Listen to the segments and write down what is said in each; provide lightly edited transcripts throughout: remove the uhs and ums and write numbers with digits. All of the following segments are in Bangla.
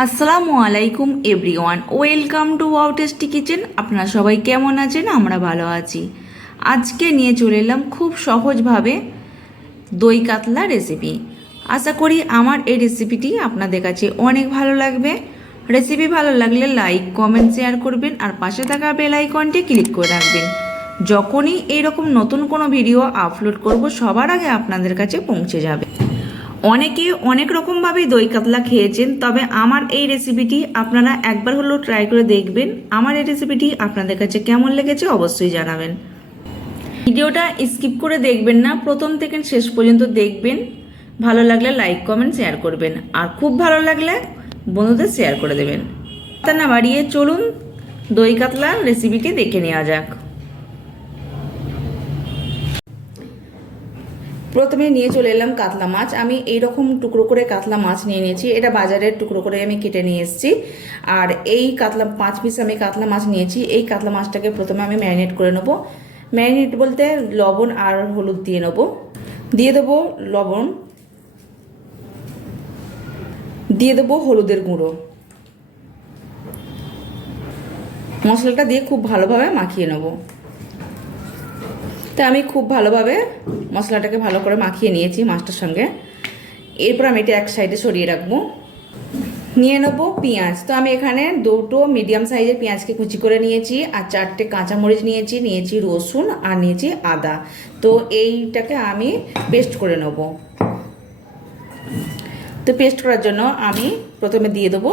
আসসালামু আলাইকুম everyone, welcome to wow tasty kitchen. আপনারা সবাই কেমন আছেন? আমরা ভালো আছি। আজকে নিয়ে চলে এলাম খুব সহজভাবে দই কাতলা রেসিপি। আশা করি আমার এই রেসিপিটি আপনাদের কাছে অনেক ভালো লাগবে। রেসিপি ভালো লাগলে লাইক, কমেন্ট, শেয়ার করবেন আর পাশে থাকা বেল আইকনটি ক্লিক করে রাখবেন। যখনই এইরকম নতুন কোনো ভিডিও আপলোড করব সবার আগে আপনাদের কাছে পৌঁছে যাবে। অনেকে অনেক রকমভাবেই দই কাতলা খেয়েছেন, তবে আমার এই রেসিপিটি আপনারা একবার হলেও ট্রাই করে দেখবেন। আমার এই রেসিপিটি আপনাদের কাছে কেমন লেগেছে অবশ্যই জানাবেন। ভিডিওটা স্কিপ করে দেখবেন না, প্রথম থেকে শেষ পর্যন্ত দেখবেন। ভালো লাগলে লাইক, কমেন্ট, শেয়ার করবেন আর খুব ভালো লাগলে বন্ধুদের শেয়ার করে দেবেন। তা না বাড়িয়ে চলুন দই কাতলার রেসিপিটি দেখে নেওয়া যাক। প্রথমে নিয়ে চলে এলাম কাতলা মাছ। আমি এইরকম টুকরো করে কাতলা মাছ নিয়ে নিয়েছি। এটা বাজারের টুকরো করে আমি কেটে নিয়ে এসেছি। আর এই কাতলা 5 পিস আমি কাতলা মাছ নিয়েছি। এই কাতলা মাছটাকে প্রথমে আমি ম্যারিনেট করে নেব। ম্যারিনেট বলতে লবণ আর হলুদ দিয়ে নেব। দিয়ে দেবো লবণ, দিয়ে দেবো হলুদের গুঁড়ো। মশলাটা দিয়ে খুব ভালোভাবে মাখিয়ে নেব। তো আমি খুব ভালোভাবে মশলাটাকে ভালো করে মাখিয়ে নিয়েছি মাছটার সঙ্গে। এরপর আমি এটা এক সাইডে সরিয়ে রাখবো। নিয়ে নেবো পেঁয়াজ। তো আমি এখানে 2টো মিডিয়াম সাইজের পেঁয়াজকে কুচি করে নিয়েছি আর 4টে কাঁচামরিচ নিয়েছি রসুন আর নিয়েছি আদা। তো এইটাকে আমি পেস্ট করে নেব। তো পেস্ট করার জন্য আমি প্রথমে দিয়ে দেবো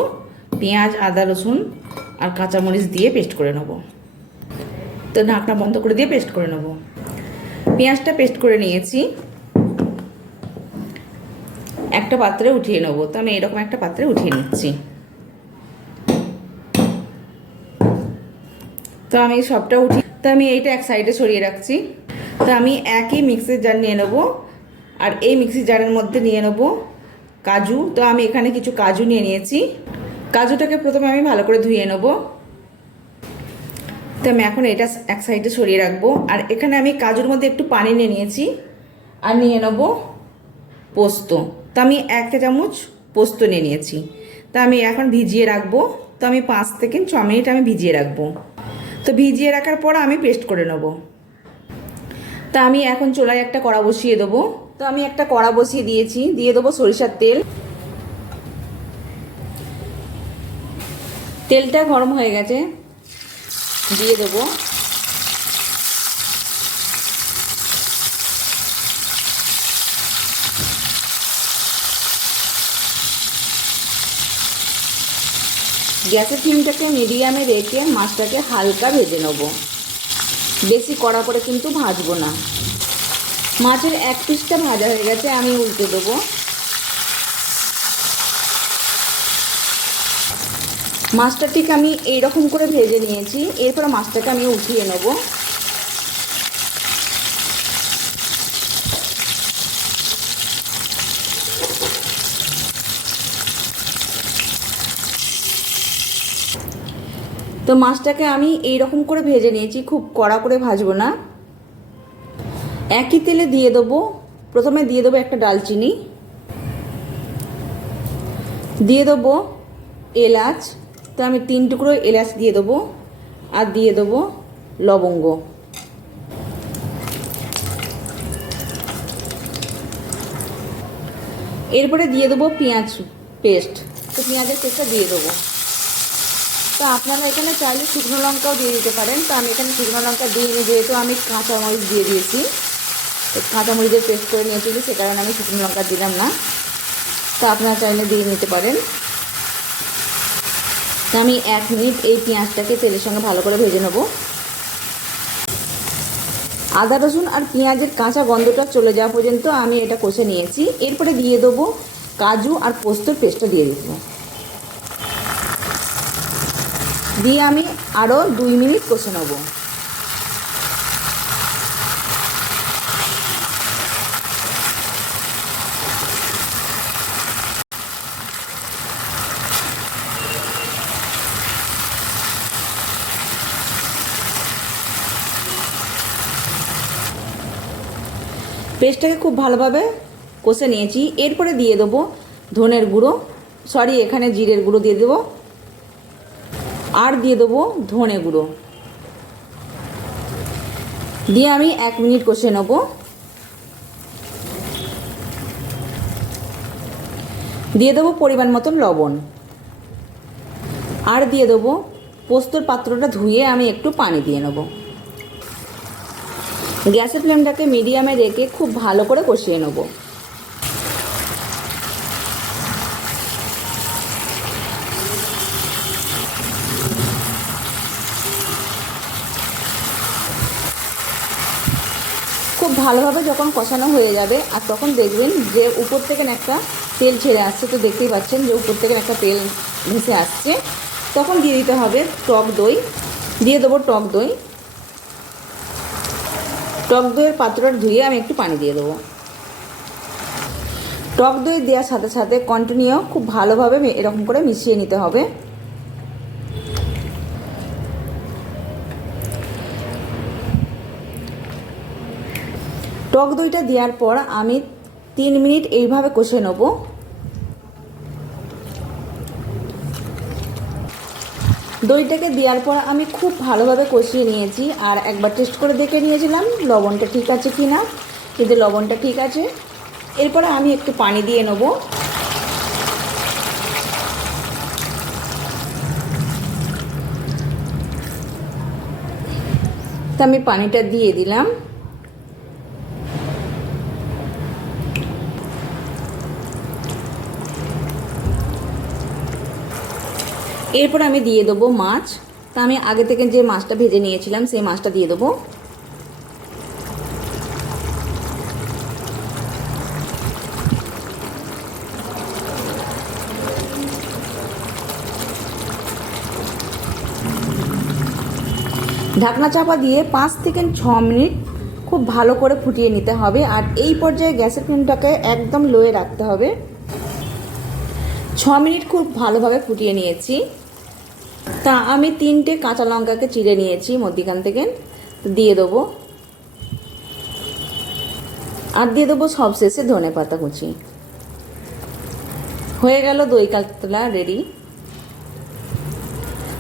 পেঁয়াজ, আদা, রসুন আর কাঁচামরিচ দিয়ে পেস্ট করে নেব। তো ঢাকনা বন্ধ করে দিয়ে পেস্ট করে নেব। পেঁয়াজটা পেস্ট করে নিয়েছি, একটা পাত্রে উঠিয়ে নেব। তো আমি এরকম একটা পাত্রে উঠিয়ে নিচ্ছি। তো আমি সবটা তো আমি এইটা এক সাইডে সরিয়ে রাখছি। তো আমি একই মিক্সির জার নিয়ে নেব আর এই মিক্সির জারের মধ্যে নিয়ে নেব কাজু। তো আমি এখানে কিছু কাজু নিয়ে নিয়েছি। কাজুটাকে প্রথমে আমি ভালো করে ধুয়ে নেব। তো আমি এখন এটা এক সাইডে সরিয়ে রাখবো। আর এখানে আমি কাজুর মধ্যে একটু পানি নিয়ে নিয়েছি আর নিয়ে নেব পোস্ত। তো আমি 1 চামচ পোস্ত নিয়ে নিয়েছি। তা আমি এখন ভিজিয়ে রাখবো। তো আমি 5 থেকে 6 মিনিট আমি ভিজিয়ে রাখবো। তো ভিজিয়ে রাখার পর আমি পেস্ট করে নেব। তা আমি এখন চুলায় একটা কড়া বসিয়ে দেবো। তো আমি একটা কড়া বসিয়ে দিয়েছি, দিয়ে দেবো সরিষার তেল। তেলটা গরম হয়ে গেছে, দিয়ে দেবো গ্যাসের ফ্লেমটাকে মিডিয়ামে রেখে মাছটাকে হালকা ভেজে নেব। বেশি কড়া করে কিন্তু ভাজবো না। মাছের এক পিসটা ভাজা হয়ে গেছে, আমি উল্টে দেবো। মাছটা ঠিক আমি এইরকম করে ভেজে নিয়েছি। এরপর মাছটাকে আমি উঠিয়ে নেব। তো মাছটাকে আমি এইরকম করে ভেজে নিয়েছি, খুব কড়া করে ভাজবো না। একই তেলে দিয়ে দেবো, প্রথমে দিয়ে দেবো একটা ডালচিনি, দিয়ে দেবো এলাচ। তো আমি 3 টুকরো এলাচ দিয়ে দেবো আর দিয়ে দেবো লবঙ্গ। এরপরে দিয়ে দেবো পেঁয়াজ পেস্ট। তো পেঁয়াজের পেস্টটা দিয়ে দেবো। তো আপনারা এখানে চাইলে শুকনো লঙ্কাও দিয়ে দিতে পারেন। তো আমি এখানে শুকনো লঙ্কা দিইনি, যেহেতু আমি কাঁচামরিচ দিয়ে দিয়েছি। তো কাঁচামরিচের পেস্ট করে নিয়েছি, সে কারণে আমি শুকনো লঙ্কা দিলাম না। তো আপনারা চাইলে দিয়ে নিতে পারেন। তো আমি 1 মিনিট এই পেঁয়াজটাকে তেলের সঙ্গে ভালো করে ভেজে নেব। আদা, রসুন আর পেঁয়াজের কাঁচা গন্ধটা চলে যাওয়া পর্যন্ত আমি এটা কষে নিয়েছি। এরপরে দিয়ে দেবো কাজু আর পোস্তর পেস্টটা দিয়ে দেবো। দিয়ে আমি আরও 2 মিনিট কষে নেব। পেস্টটাকে খুব ভালোভাবে কষে নিয়েছি। এরপরে দিয়ে দেবো ধনের গুঁড়ো, সরি, এখানে জিরের গুঁড়ো দিয়ে দেবো, আর দিয়ে দেবো ধনে গুঁড়ো দিয়ে আমি 1 মিনিট কষে নেব। দিয়ে দেবো পরিমাণ মতন লবণ, আর দিয়ে দেবো পোস্তর পাত্রটা ধুয়ে আমি একটু পানি দিয়ে নেব। গ্যাসের ফ্লেমটাকে মিডিয়ামে রেখে খুব ভালো করে কষিয়ে নেব। খুব ভালোভাবে যখন কষানো হয়ে যাবে আর তখন দেখবেন যে উপর থেকে একটা তেল ছেড়ে আসছে, তো দেখতেই পাচ্ছেন যে উপর থেকে একটা তেল ভেসে আসছে, তখন দিয়ে দিতে হবে টক দই। দিয়ে দেবো টক দই। টক দইয়ের পাত্রটা ধুয়ে আমি একটু পানি দিয়ে দেবো। টক দই দেওয়ার সাথে সাথে কন্টিনিউ খুব ভালোভাবে এরকম করে মিশিয়ে নিতে হবে। টক দইটা দেওয়ার পর আমি 3 মিনিট এইভাবে কষে নেব। দইটাকে দেওয়ার পর আমি খুব ভালোভাবে কষিয়ে নিয়েছি, আর একবার টেস্ট করে দেখে নিয়েছিলাম লবণটা ঠিক আছে কি না, কিন্তু লবণটা ঠিক আছে। এরপরে আমি একটু পানি দিয়ে নেব। তো আমি পানিটা দিয়ে দিলাম। এরপর আমি দিয়ে দেবো মাছ। তা আমি আগে থেকে যে মাছটা ভেজে নিয়েছিলাম সেই মাছটা দিয়ে দেবো। ঢাকনা চাপা দিয়ে 5 থেকে 6 মিনিট খুব ভালো করে ফুটিয়ে নিতে হবে। আর এই পর্যায়ে গ্যাসের ফ্লেমটাকে একদম লোয়ে রাখতে হবে। 6 মিনিট খুব ভালোভাবে ফুটিয়ে নিয়েছি। তা আমি 3টে কাঁচা লঙ্কাকে চিড়ে নিয়েছি মধ্যিখান থেকে, দিয়ে দেবো। আর দিয়ে দেবো সবশেষে ধনে পাতা কুচি। হয়ে গেল দই কাতলা রেডি।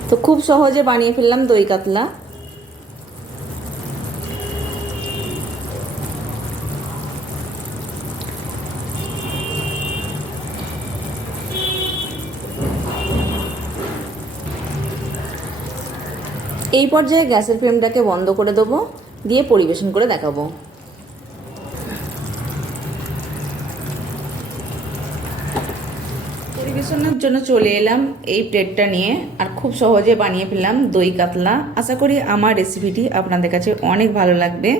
তো খুব সহজে বানিয়ে ফেললাম দই কাতলা। এই পর্যায়ে গ্যাসের ফ্লেমটাকে বন্ধ করে দেবো, দিয়ে পরিবেশন করে দেখাবো। পরিবেশনের জন্য চলে এলাম এই প্লেটটা নিয়ে, আর খুব সহজে বানিয়ে ফেললাম দই কাতলা। আশা করি আমার রেসিপিটি আপনাদের কাছে অনেক ভালো লাগবে।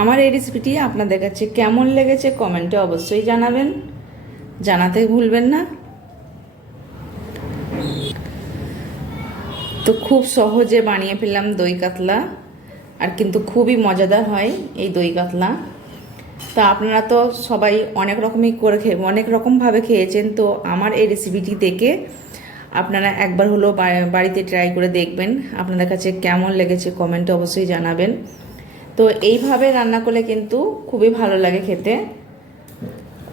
আমার এই রেসিপিটি আপনাদের কাছে কেমন লেগেছে কমেন্টে অবশ্যই জানাবেন, জানাতে ভুলবেন না। তো খুব সহজে বানিয়ে ফেললাম দই কাতলা, আর কিন্তু খুবই মজাদার হয় এই দই কাতলা। তা আপনারা তো সবাই অনেক রকমই করে অনেক রকমভাবে খেয়েছেন, তো আমার এই রেসিপিটি দেখে আপনারা একবার হলো বাড়িতে ট্রাই করে দেখবেন। আপনাদের কাছে কেমন লেগেছে কমেন্টে অবশ্যই জানাবেন। তো এইভাবে রান্না করলে কিন্তু খুবই ভালো লাগে খেতে।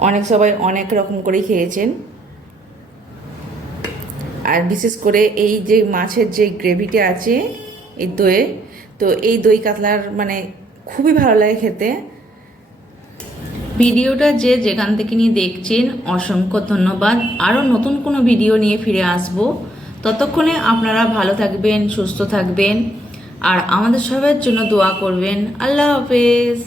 অনেক সবাই অনেক রকম করেই খেয়েছেন, আর বিশেষ করে এই যে মাছের যে গ্রেভিটা আছে এই দইয়ে, তো এই দই কাতলার মানে খুবই ভালো লাগে খেতে। ভিডিওটা যে যেখান থেকে নিয়ে দেখছেন অসংখ্য ধন্যবাদ। আরও নতুন কোনো ভিডিও নিয়ে ফিরে আসব। ততক্ষণে আপনারা ভালো থাকবেন, সুস্থ থাকবেন, আর আমাদের সবার জন্য দোয়া করবেন। আল্লাহ হাফেজ।